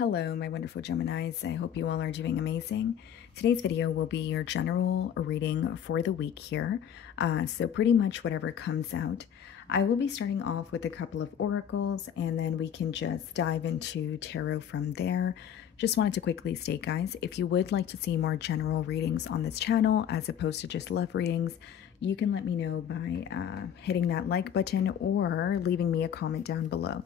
Hello, my wonderful Geminis. I hope you all are doing amazing. Today's video will be your general reading for the week here. So pretty much whatever comes out. I will be starting off with a couple of oracles and then we can just dive into tarot from there. Just wanted to quickly state, guys, if you would like to see more general readings on this channel as opposed to just love readings, you can let me know by hitting that like button or leaving me a comment down below.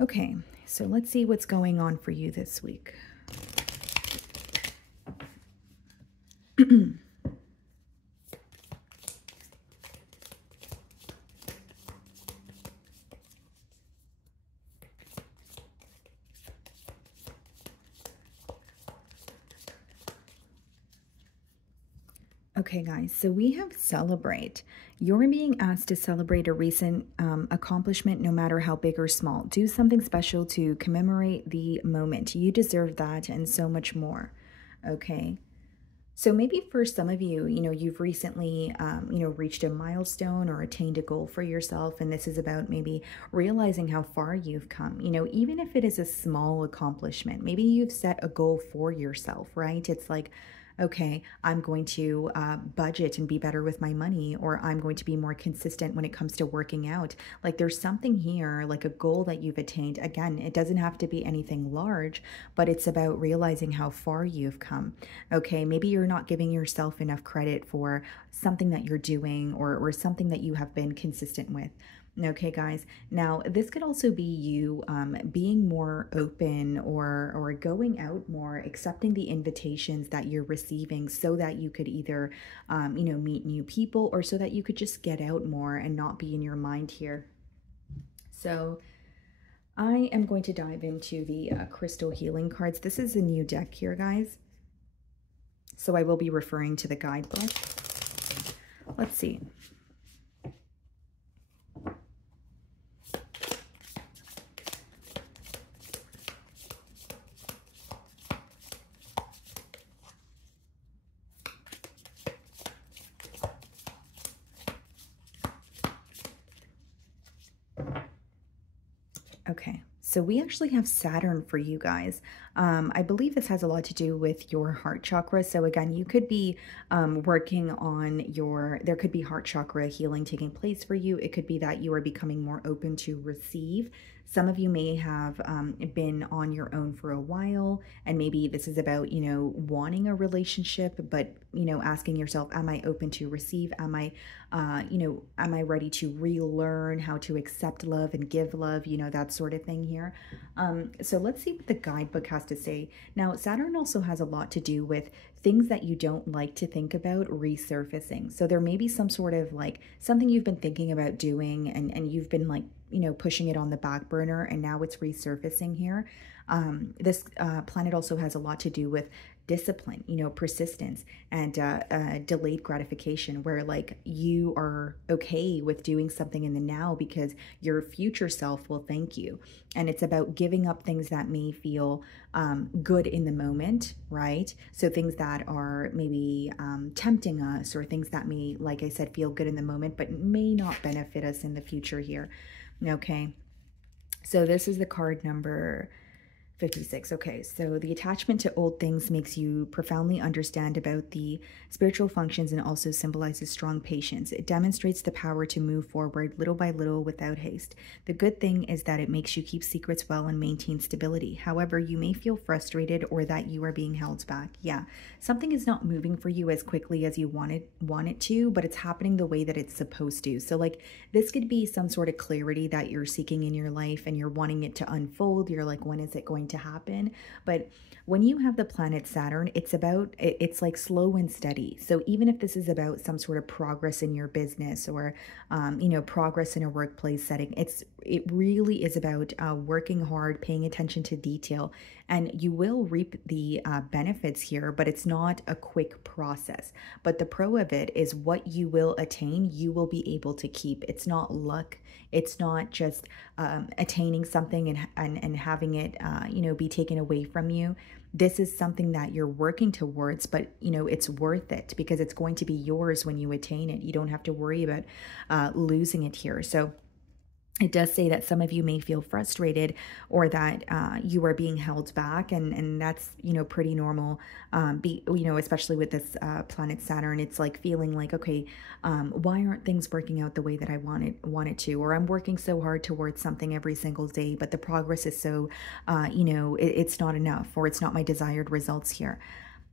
Okay, so let's see what's going on for you this week. Okay, guys, so we have celebrate. You're being asked to celebrate a recent accomplishment, no matter how big or small. Do something special to commemorate the moment. You deserve that and so much more. Okay. So maybe for some of you, you've recently, reached a milestone or attained a goal for yourself. And this is about maybe realizing how far you've come, even if it is a small accomplishment. Maybe you've set a goal for yourself, right? It's like, okay, I'm going to budget and be better with my money, or I'm going to be more consistent when it comes to working out. Like there's something here, like a goal that you've attained. Again, it doesn't have to be anything large, but it's about realizing how far you've come. Okay, maybe you're not giving yourself enough credit for something that you're doing or something that you have been consistent with. Okay, guys. Now, this could also be you being more open or going out more, accepting the invitations that you're receiving so that you could either, meet new people or so that you could just get out more and not be in your mind here. So I am going to dive into the crystal healing cards. This is a new deck here, guys. So I will be referring to the guidebook. Let's see. Okay, so we actually have Saturn for you guys. I believe this has a lot to do with your heart chakra. So again, you could be working on there could be heart chakra healing taking place for you. It could be that you are becoming more open to receive. Some of you may have been on your own for a while, and maybe this is about, wanting a relationship, but, asking yourself, am I open to receive? Am I, am I ready to relearn how to accept love and give love, that sort of thing here. So let's see what the guidebook has to say. Now, Saturn also has a lot to do with things that you don't like to think about resurfacing. So there may be some sort of like something you've been thinking about doing and you've been like, pushing it on the back burner and now it's resurfacing here. This planet also has a lot to do with discipline, persistence and delayed gratification, where like you are okay with doing something in the now because your future self will thank you. And it's about giving up things that may feel good in the moment, right? So things that are maybe tempting us, or things that may, like I said, feel good in the moment, but may not benefit us in the future here. Okay, so this is the card number 56. Okay, so the attachment to old things makes you profoundly understand about the spiritual functions and also symbolizes strong patience. It demonstrates the power to move forward little by little without haste. The good thing is that it makes you keep secrets well and maintain stability. However, you may feel frustrated or that you are being held back. Yeah, something is not moving for you as quickly as you want it to, but it's happening the way that it's supposed to. So like this could be some sort of clarity that you're seeking in your life and you're wanting it to unfold. You're like, when is it going to happen? But when you have the planet Saturn, it's like slow and steady. So even if this is about some sort of progress in your business or progress in a workplace setting, it really is about working hard, paying attention to detail, and you will reap the benefits here, but it's not a quick process. But the pro of it is what you will attain, you will be able to keep. It's not luck. It's not just attaining something and having it, be taken away from you. This is something that you're working towards, but it's worth it because it's going to be yours when you attain it. You don't have to worry about losing it here. So It does say that some of you may feel frustrated, or that you are being held back, and that's, you know, pretty normal. You know, especially with this planet Saturn, it's like feeling like, okay, why aren't things working out the way that I wanted to, or I'm working so hard towards something every single day, but the progress is so, you know, it's not enough, or it's not my desired results here.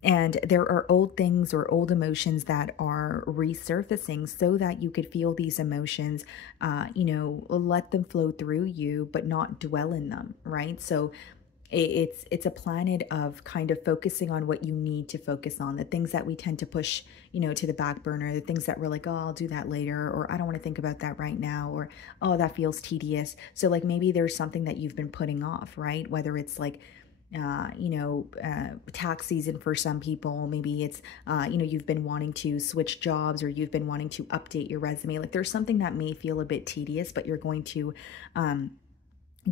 And there are old things or old emotions that are resurfacing so that you could feel these emotions, you know, let them flow through you, but not dwell in them, right? So it's a planet of kind of focusing on what you need to focus on, the things that we tend to push, you know, to the back burner, the things that we're like, oh, I'll do that later, or I don't want to think about that right now, or oh, that feels tedious. So like maybe there's something that you've been putting off, right? Whether it's like you know, tax season for some people. Maybe it's, you know, you've been wanting to switch jobs, or you've been wanting to update your resume. Like there's something that may feel a bit tedious, but you're going to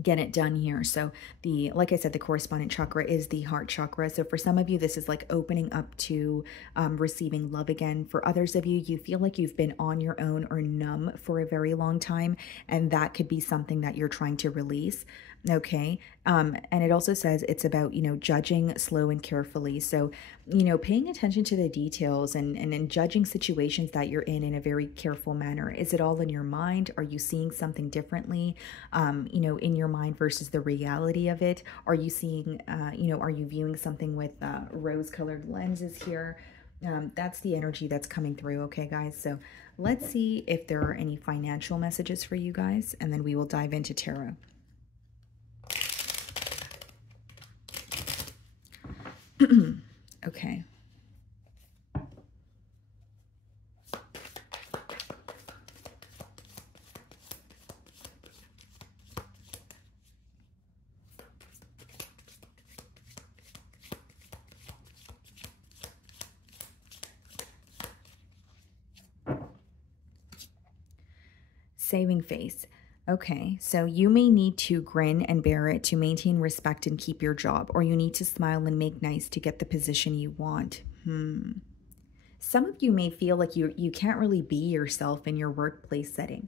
get it done here. So the, like I said, the correspondent chakra is the heart chakra. So for some of you, this is like opening up to receiving love again. For others of you, you feel like you've been on your own or numb for a very long time, and that could be something that you're trying to release. Okay. And it also says it's about, you know, judging slow and carefully. So, you know, paying attention to the details, and judging situations that you're in a very careful manner. Is it all in your mind? Are you seeing something differently, you know, in your mind versus the reality of it? Are you seeing, you know, are you viewing something with rose-colored lenses here? That's the energy that's coming through. Okay, guys. So let's see if there are any financial messages for you guys, and then we will dive into tarot. Okay. Saving face. Okay, so you may need to grin and bear it to maintain respect and keep your job, or you need to smile and make nice to get the position you want. Some of you may feel like you can't really be yourself in your workplace setting.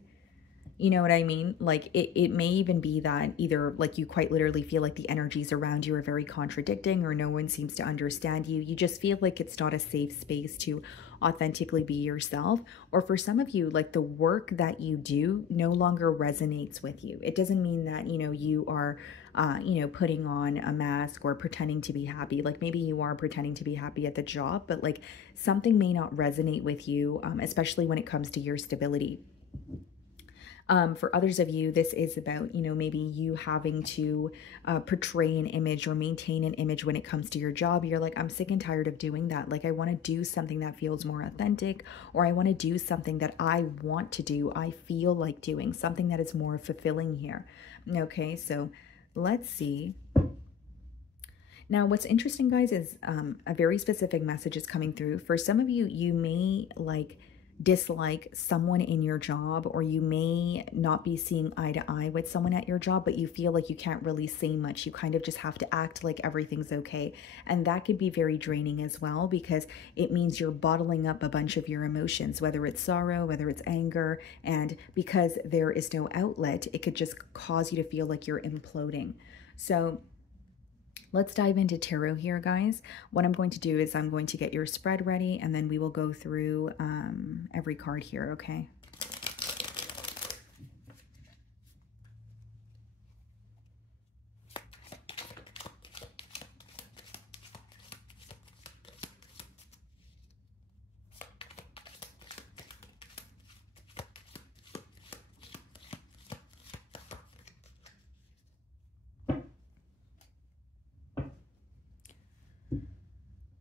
You know what I mean? Like it may even be that either like you quite literally feel like the energies around you are very contradicting, or no one seems to understand you. You just feel like it's not a safe space to authentically be yourself. Or for some of you, like the work that you do no longer resonates with you. It doesn't mean that, you know, you are, you know, putting on a mask or pretending to be happy. Like maybe you are pretending to be happy at the job, but like something may not resonate with you, especially when it comes to your stability. For others of you, this is about, you know, maybe you having to portray an image or maintain an image when it comes to your job. You're like, I'm sick and tired of doing that. Like, I want to do something that feels more authentic, or I want to do something that I want to do. I feel like doing something that is more fulfilling here. Okay, so let's see. Now, what's interesting, guys, is a very specific message is coming through. For some of you, you may like dislike someone in your job, or you may not be seeing eye to eye with someone at your job, but you feel like you can't really say much. You kind of just have to act like everything's okay. And that could be very draining as well, because it means you're bottling up a bunch of your emotions, whether it's sorrow, whether it's anger. And because there is no outlet, it could just cause you to feel like you're imploding. So let's dive into tarot here, guys. What I'm going to do is I'm going to get your spread ready, and then we will go through every card here, okay?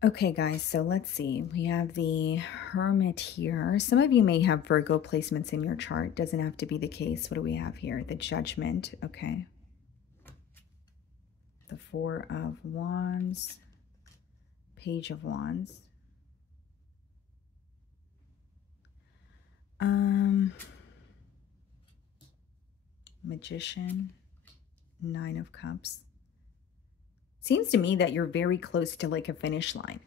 Okay, guys, so let's see. We have the Hermit here. Some of you may have Virgo placements in your chart. Doesn't have to be the case. What do we have here? The Judgment, okay. The Four of Wands, Page of Wands. Magician, Nine of Cups. Seems to me that you're very close to like a finish line.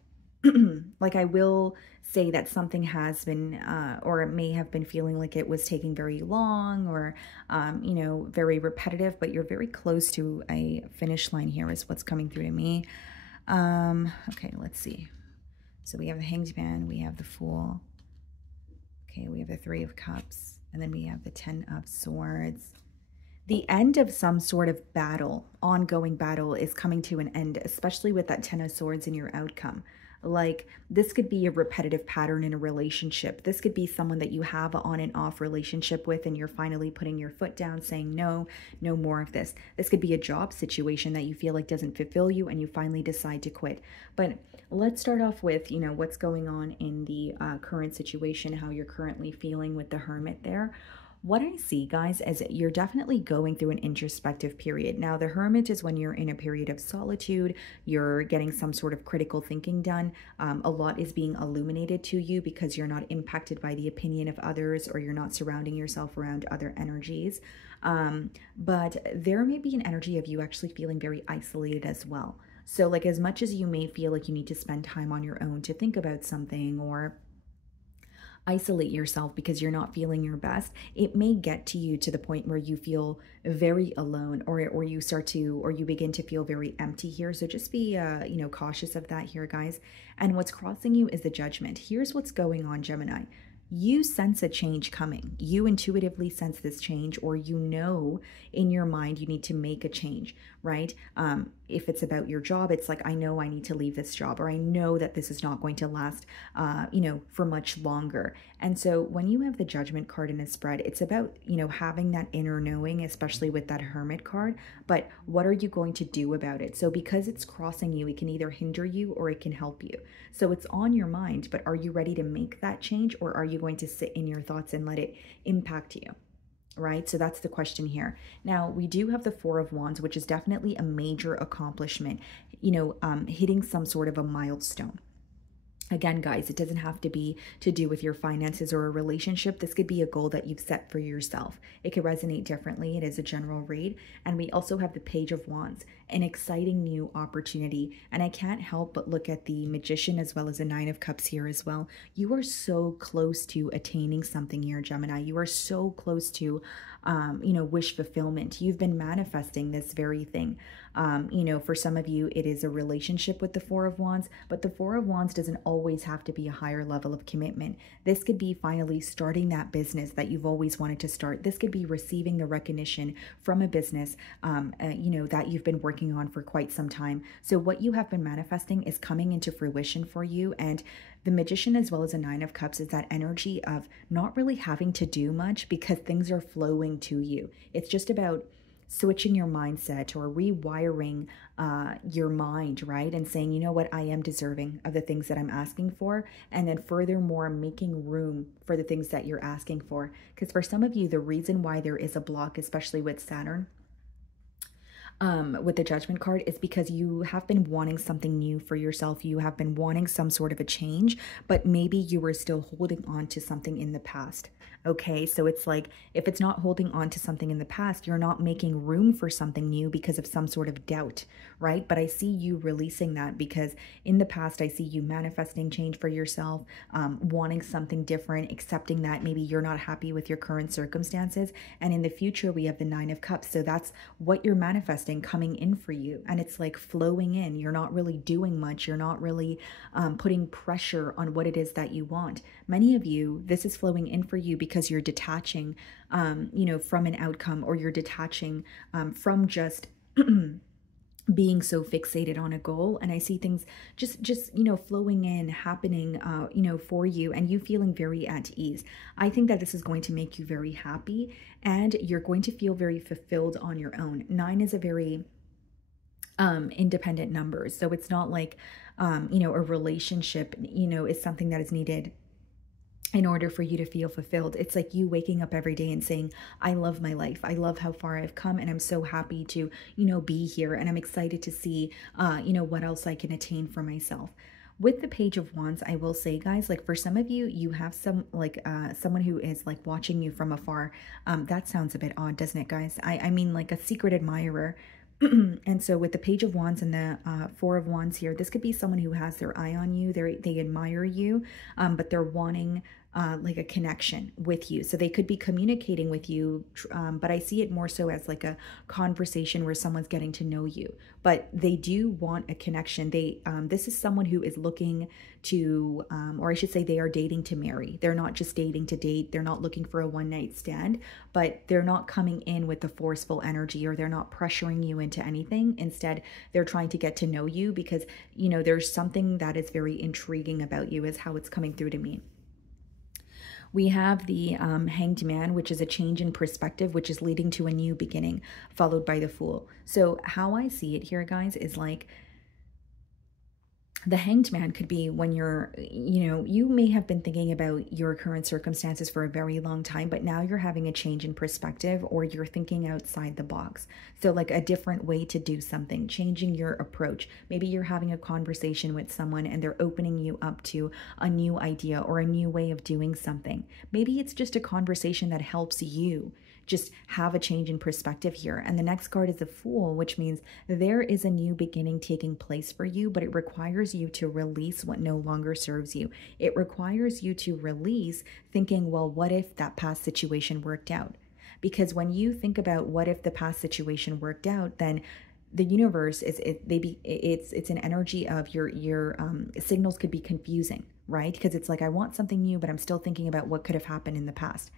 like I will say that something has been, or it may have been feeling like it was taking very long or, very repetitive, but you're very close to a finish line here is what's coming through to me. Okay, let's see. So we have the Hanged Man, we have the Fool. Okay, we have the Three of Cups, and then we have the Ten of Swords. The end of some sort of battle, ongoing battle, is coming to an end, especially with that Ten of Swords in your outcome. Like, this could be a repetitive pattern in a relationship. This could be someone that you have an on and off relationship with, and you're finally putting your foot down saying, no, no more of this. This could be a job situation that you feel like doesn't fulfill you, and you finally decide to quit. But let's start off with, what's going on in the current situation, how you're currently feeling with the Hermit there. What I see, guys, is you're definitely going through an introspective period. Now, the Hermit is when you're in a period of solitude, you're getting some sort of critical thinking done. A lot is being illuminated to you because you're not impacted by the opinion of others, or you're not surrounding yourself around other energies. But there may be an energy of you actually feeling very isolated as well. So, like, as much as you may feel like you need to spend time on your own to think about something or isolate yourself because you're not feeling your best, it may get to you to the point where you feel very alone, or you start to, or you begin to feel very empty here. So just be cautious of that here, guys. And what's crossing you is the Judgment. Here's what's going on, Gemini. You sense a change coming. You intuitively sense this change, or in your mind you need to make a change, right? If it's about your job, it's like, I know I need to leave this job, or I know that this is not going to last, for much longer. And so when you have the Judgment card in a spread, it's about, having that inner knowing, especially with that Hermit card. But what are you going to do about it? So because it's crossing you, it can either hinder you or it can help you. So it's on your mind, but are you ready to make that change, or are you going to sit in your thoughts and let it impact you? Right? So that's the question here. Now, we do have the Four of Wands, which is definitely a major accomplishment, hitting some sort of a milestone. Again, guys, it doesn't have to be to do with your finances or a relationship. This could be a goal that you've set for yourself. It could resonate differently. It is a general read. And we also have the Page of Wands, an exciting new opportunity. And I can't help but look at the Magician as well as the Nine of Cups here as well. You are so close to attaining something here, Gemini. You are so close to, wish fulfillment. You've been manifesting this very thing. For some of you, it is a relationship with the Four of Wands, but the Four of Wands doesn't always have to be a higher level of commitment. This could be finally starting that business that you've always wanted to start. This could be receiving the recognition from a business, that you've been working on for quite some time. So what you have been manifesting is coming into fruition for you. And the Magician as well as the Nine of Cups is that energy of not really having to do much because things are flowing to you. It's just about switching your mindset or rewiring your mind, right? And saying, you know what, I am deserving of the things that I'm asking for. And then furthermore, making room for the things that you're asking for. Because for some of you, the reason why there is a block, especially with Saturn, with the Judgment card, is because you have been wanting something new for yourself. You have been wanting some sort of a change, but maybe you were still holding on to something in the past. Okay, so it's like, if it's not holding on to something in the past, you're not making room for something new because of some sort of doubt, right? But I see you releasing that because in the past, I see you manifesting change for yourself, wanting something different, accepting that maybe you're not happy with your current circumstances. And in the future, we have the Nine of Cups. So that's what you're manifesting coming in for you. And it's like flowing in. You're not really doing much. You're not really putting pressure on what it is that you want. Many of you, this is flowing in for you because you're detaching, from an outcome, or you're detaching from just being so fixated on a goal. And I see things just flowing in, happening, for you, and you feeling very at ease. I think that this is going to make you very happy, and you're going to feel very fulfilled on your own. 9 is a very independent number. So it's not like, a relationship, is something that is needed in order for you to feel fulfilled. It's like you waking up every day and saying, I love my life. I love how far I've come, and I'm so happy to, be here. And I'm excited to see, what else I can attain for myself. With the Page of Wands, I will say, guys, like for some of you, you have some someone who is like watching you from afar. That sounds a bit odd, doesn't it, guys? I mean like a secret admirer. And so with the Page of Wands and the Four of Wands here, this could be someone who has their eye on you. They admire you, but they're wanting like a connection with you. So they could be communicating with you, but I see it more so as like a conversation where someone's getting to know you. But they do want a connection. This is someone who is looking to, or I should say, they are dating to marry. They're not just dating to date. They're not looking for a one-night stand, but they're not coming in with the forceful energy, or they're not pressuring you into anything. Instead, they're trying to get to know you because, there's something that is very intriguing about you, is how it's coming through to me. We have the Hanged Man, which is a change in perspective, which is leading to a new beginning, followed by the Fool. So how I see it here, guys, is like the Hanged Man could be when you may have been thinking about your current circumstances for a very long time, but now you're having a change in perspective, or you're thinking outside the box. So like a different way to do something, changing your approach. Maybe you're having a conversation with someone and they're opening you up to a new idea or a new way of doing something. Maybe it's just a conversation that helps you just have a change in perspective here. And the next card is the Fool, which means there is a new beginning taking place for you, but it requires you to release what no longer serves you. It requires you to release thinking, well, what if that past situation worked out? Because when you think about what if the past situation worked out, then the universe it's an energy of your signals could be confusing, right? Because it's like, I want something new, but I'm still thinking about what could have happened in the past.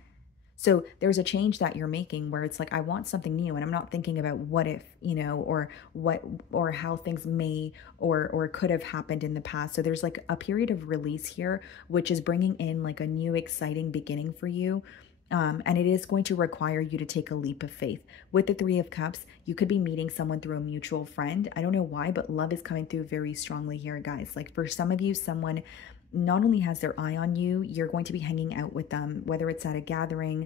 So there's a change that you're making where it's like, I want something new, and I'm not thinking about what if, or what, or how things may or could have happened in the past. So there's like a period of release here, which is bringing in like a new exciting beginning for you. And it is going to require you to take a leap of faith. With the Three of Cups, you could be meeting someone through a mutual friend. I don't know why, but love is coming through very strongly here, guys. Like for some of you, someone not only has their eye on you, you're going to be hanging out with them, whether it's at a gathering,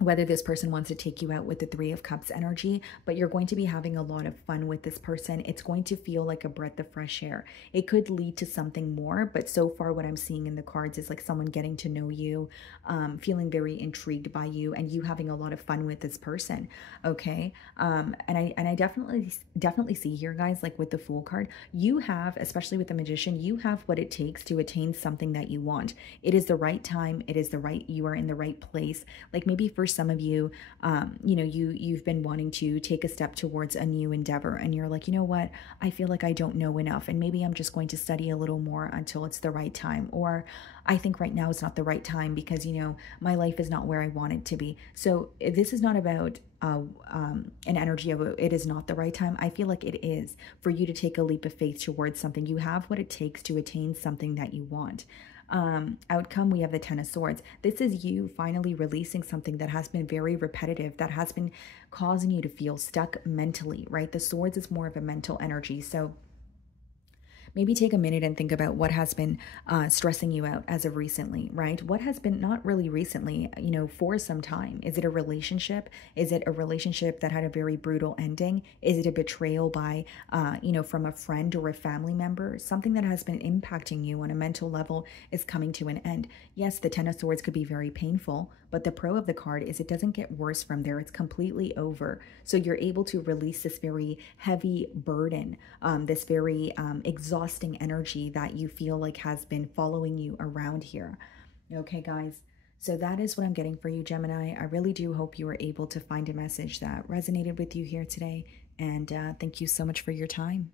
whether this person wants to take you out with the Three of Cups energy, but you're going to be having a lot of fun with this person. It's going to feel like a breath of fresh air. It could lead to something more, but so far what I'm seeing in the cards is like someone getting to know you, feeling very intrigued by you, and you having a lot of fun with this person, okay? And I definitely see here, guys, like with the Fool card, you have, especially with the Magician, you have what it takes to attain something that you want. It is the right time. You are in the right place. Like maybe for some of you, you've been wanting to take a step towards a new endeavor, and you're like, you know what, I feel like I don't know enough, and maybe I'm just going to study a little more until it's the right time. Or I think right now is not the right time because, my life is not where I want it to be. So this is not about an energy of it is not the right time. I feel like it is for you to take a leap of faith towards something. You have what it takes to attain something that you want. Outcome, we have the Ten of Swords. This is you finally releasing something that has been very repetitive, that has been causing you to feel stuck mentally, right? The Swords is more of a mental energy. So maybe take a minute and think about what has been stressing you out as of recently, right? What has been, not really recently, for some time. Is it a relationship? Is it a relationship that had a very brutal ending? Is it a betrayal by, from a friend or a family member? Something that has been impacting you on a mental level is coming to an end. Yes, the Ten of Swords could be very painful, but the pro of the card is it doesn't get worse from there. It's completely over. So you're able to release this very heavy burden, this very exhausting energy that you feel like has been following you around here. Okay, guys. So that is what I'm getting for you, Gemini. I really do hope you were able to find a message that resonated with you here today. And thank you so much for your time.